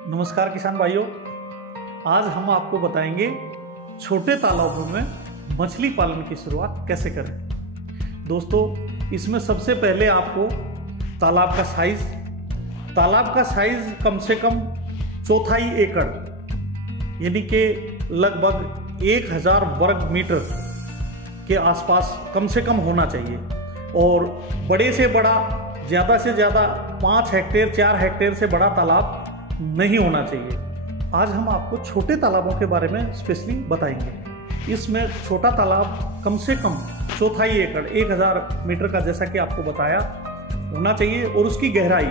नमस्कार किसान भाइयों, आज हम आपको बताएंगे छोटे तालाबों में मछली पालन की शुरुआत कैसे करें। दोस्तों, इसमें सबसे पहले आपको तालाब का साइज कम से कम 1/4 एकड़ यानी कि लगभग 1000 वर्ग मीटर के आसपास कम से कम होना चाहिए और बड़े से बड़ा, ज़्यादा से ज़्यादा 5 हेक्टेयर 4 हेक्टेयर से बड़ा तालाब नहीं होना चाहिए। आज हम आपको छोटे तालाबों के बारे में स्पेशली बताएंगे। इसमें छोटा तालाब कम से कम 1/4 एकड़ 1000 मीटर का, जैसा कि आपको बताया, होना चाहिए और उसकी गहराई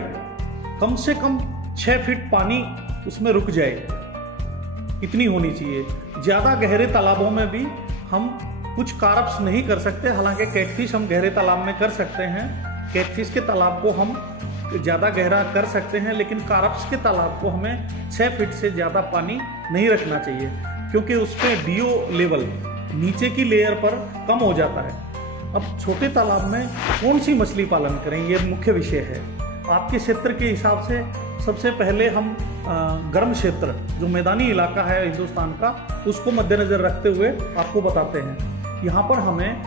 कम से कम 6 फीट पानी उसमें रुक जाए, इतनी होनी चाहिए। ज़्यादा गहरे तालाबों में भी हम कुछ कार्प्स नहीं कर सकते, हालांकि कैटफिश हम गहरे तालाब में कर सकते हैं। कैटफिश के तालाब को हम ज़्यादा गहरा कर सकते हैं, लेकिन कार्प्स के तालाब को हमें 6 फीट से ज़्यादा पानी नहीं रखना चाहिए, क्योंकि उसमें डीओ लेवल नीचे की लेयर पर कम हो जाता है। अब छोटे तालाब में कौन सी मछली पालन करें, ये मुख्य विषय है। आपके क्षेत्र के हिसाब से सबसे पहले हम गर्म क्षेत्र, जो मैदानी इलाका है हिंदुस्तान का, उसको मद्देनज़र रखते हुए आपको बताते हैं। यहाँ पर हमें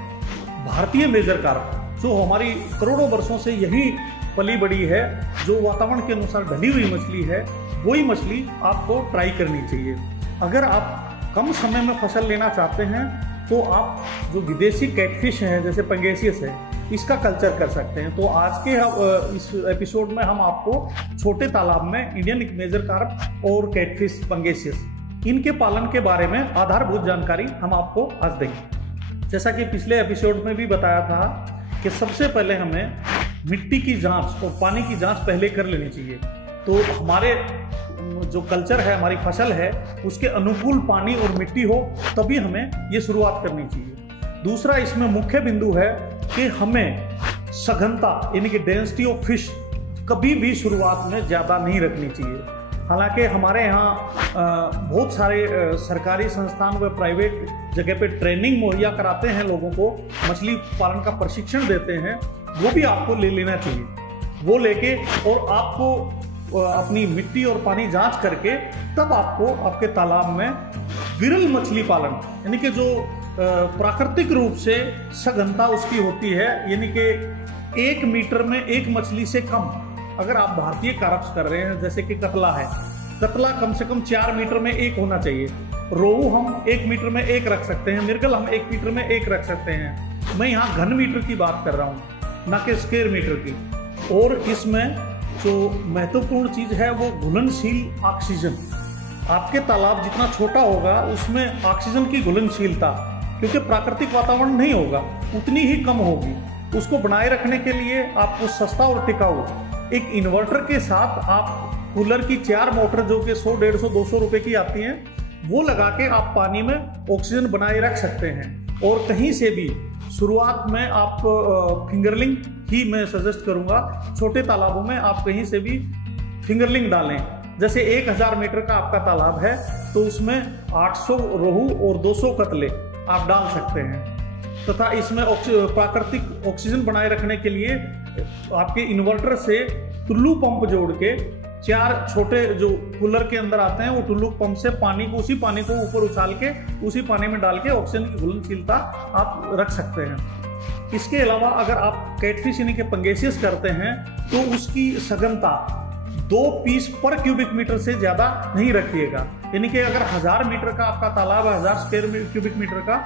भारतीय मेजर कार्प, जो हमारी करोड़ों वर्षों से यही पली बड़ी है, जो वातावरण के अनुसार ढली हुई मछली है, वही मछली आपको ट्राई करनी चाहिए। अगर आप कम समय में फसल लेना चाहते हैं तो आप जो विदेशी कैटफिश हैं, जैसे पंगेसियस है, इसका कल्चर कर सकते हैं। तो आज के इस एपिसोड में हम आपको छोटे तालाब में इंडियन मेजर कार्प और कैटफिश पंगेसियस, इनके पालन के बारे में आधारभूत जानकारी हम आपको आज देंगे। जैसा कि पिछले एपिसोड में भी बताया था कि सबसे पहले हमें मिट्टी की जांच और पानी की जांच पहले कर लेनी चाहिए। तो हमारे जो कल्चर है, हमारी फसल है, उसके अनुकूल पानी और मिट्टी हो, तभी हमें ये शुरुआत करनी चाहिए। दूसरा इसमें मुख्य बिंदु है कि हमें सघनता यानी कि डेंसिटी ऑफ फिश कभी भी शुरुआत में ज़्यादा नहीं रखनी चाहिए। हालांकि हमारे यहाँ बहुत सारे सरकारी संस्थान व प्राइवेट जगह पे ट्रेनिंग मुहैया कराते हैं, लोगों को मछली पालन का प्रशिक्षण देते हैं, वो भी आपको ले लेना चाहिए। वो लेके और आपको अपनी मिट्टी और पानी जांच करके तब आपको आपके तालाब में विरल मछली पालन, यानी कि जो प्राकृतिक रूप से सघनता उसकी होती है, यानी कि 1 मीटर में एक मछली से कम, अगर आप भारतीय कार्प्स कर रहे हैं, जैसे कि कतला है, कतला कम से कम 4 मीटर में एक होना चाहिए। रोहू हम 1 मीटर में एक रख सकते हैं, मिर्गल हम 1 मीटर में एक रख सकते हैं। मैं यहाँ घन मीटर की बात कर रहा हूँ, ना कि स्क्वायर मीटर की। और इसमें जो महत्वपूर्ण चीज है वो घुलनशील ऑक्सीजन। आपके तालाब जितना छोटा होगा उसमें ऑक्सीजन की घुलनशीलता, क्योंकि प्राकृतिक वातावरण नहीं होगा, उतनी ही कम होगी। उसको बनाए रखने के लिए आपको सस्ता और टिकाऊ एक इन्वर्टर के साथ आप कूलर की 4 मोटर, जो कि 100, 150, 200 रुपए की आती हैं, वो लगा के आप पानी में ऑक्सीजन बनाए रख सकते हैं। और कहीं से भी शुरुआत में आप फिंगरलिंग ही मैं सजेस्ट करूंगा। छोटे तालाबों में आप कहीं से भी फिंगरलिंग डालें। जैसे 1000 मीटर का आपका तालाब है तो उसमें 800 रोहू और 200 कतले आप डाल सकते हैं। तथा इसमें प्राकृतिक ऑक्सीजन बनाए रखने के लिए आपके इन्वर्टर से टुल्लू पंप जोड़ के 4 छोटे जो कूलर के अंदर आते हैं, वो टुल्लू पंप से पानी को, उसी पानी को ऊपर उछाल के उसी पानी में डाल के ऑक्सीजन की घुलनशीलता आप रख सकते हैं। इसके अलावा अगर आप कैटफिश यानी कि पंगेसियस करते हैं तो उसकी सघनता 2 पीस पर क्यूबिक मीटर से ज़्यादा नहीं रखिएगा। यानी कि अगर 1000 मीटर का आपका तालाब है, 1000 स्क्वायर क्यूबिक मीटर का,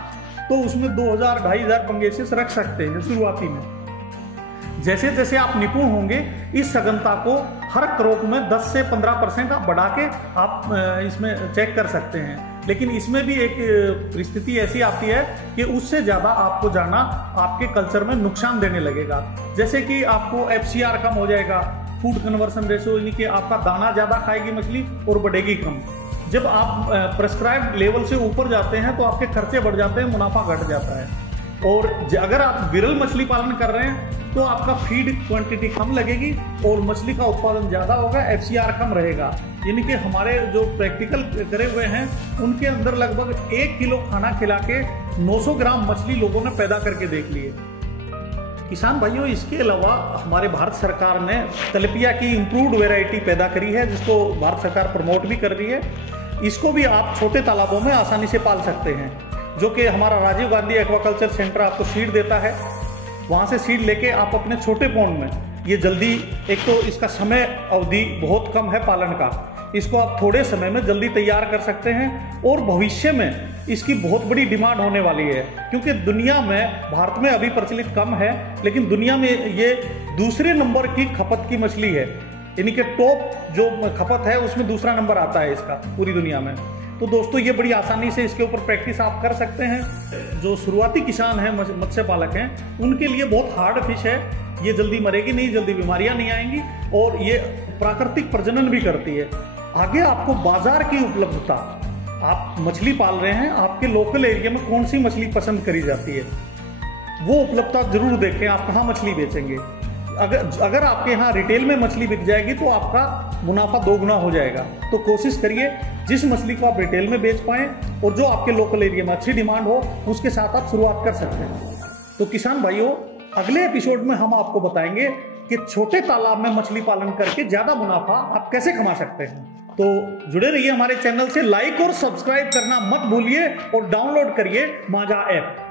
तो उसमें 2000, 2500 पंगेसियस रख सकते हैं शुरुआती में। जैसे जैसे आप निपुण होंगे, इस सघनता को हर क्रॉप में 10 से 15% आप बढ़ा के आप इसमें चेक कर सकते हैं। लेकिन इसमें भी एक परिस्थिति ऐसी आती है कि उससे ज़्यादा आपको जाना आपके कल्चर में नुकसान देने लगेगा। जैसे कि आपको FCR कम हो जाएगा, फूड कन्वर्सन रेशियो, यानी कि आपका दाना ज़्यादा खाएगी मछली और बढ़ेगी कम। जब आप प्रेस्क्राइब्ड लेवल से ऊपर जाते हैं तो आपके खर्चे बढ़ जाते हैं, मुनाफा घट जाता है। और अगर आप विरल मछली पालन कर रहे हैं तो आपका फीड क्वांटिटी कम लगेगी और मछली का उत्पादन ज़्यादा होगा, FCR कम रहेगा। यानी कि हमारे जो प्रैक्टिकल करे हुए हैं उनके अंदर लगभग 1 किलो खाना खिला के 900 ग्राम मछली लोगों ने पैदा करके देख ली है। किसान भाइयों, इसके अलावा हमारे भारत सरकार ने तिलापिया की इम्प्रूव्ड वैरायटी पैदा करी है, जिसको भारत सरकार प्रमोट भी कर रही है। इसको भी आप छोटे तालाबों में आसानी से पाल सकते हैं, जो कि हमारा राजीव गांधी एक्वाकल्चर सेंटर आपको सीड देता है। वहाँ से सीड लेके आप अपने छोटे पॉन्ड में ये जल्दी, एक तो इसका समय अवधि बहुत कम है पालन का, इसको आप थोड़े समय में जल्दी तैयार कर सकते हैं और भविष्य में इसकी बहुत बड़ी डिमांड होने वाली है, क्योंकि दुनिया में, भारत में अभी प्रचलित कम है, लेकिन दुनिया में ये दूसरे नंबर की खपत की मछली है, यानी कि टॉप जो खपत है उसमें दूसरा नंबर आता है इसका पूरी दुनिया में। तो दोस्तों, ये बड़ी आसानी से इसके ऊपर प्रैक्टिस आप कर सकते हैं। जो शुरुआती किसान हैं, मत्स्य पालक हैं, उनके लिए बहुत हार्ड फिश है। ये जल्दी मरेगी नहीं, जल्दी बीमारियां नहीं आएंगी और ये प्राकृतिक प्रजनन भी करती है। आगे आपको बाजार की उपलब्धता, आप मछली पाल रहे हैं, आपके लोकल एरिया में कौन सी मछली पसंद करी जाती है, वो उपलब्धता जरूर देखें। आप कहाँ मछली बेचेंगे। अगर आपके यहाँ रिटेल में मछली बिक जाएगी तो आपका मुनाफा दोगुना हो जाएगा। तो कोशिश करिए जिस मछली को आप रिटेल में बेच पाएं और जो आपके लोकल एरिया में अच्छी डिमांड हो, उसके साथ आप शुरुआत कर सकते हैं। तो किसान भाइयों, अगले एपिसोड में हम आपको बताएंगे कि छोटे तालाब में मछली पालन करके ज्यादा मुनाफा आप कैसे कमा सकते हैं। तो जुड़े रहिए हमारे चैनल से, लाइक और सब्सक्राइब करना मत भूलिए और डाउनलोड करिए माजा ऐप।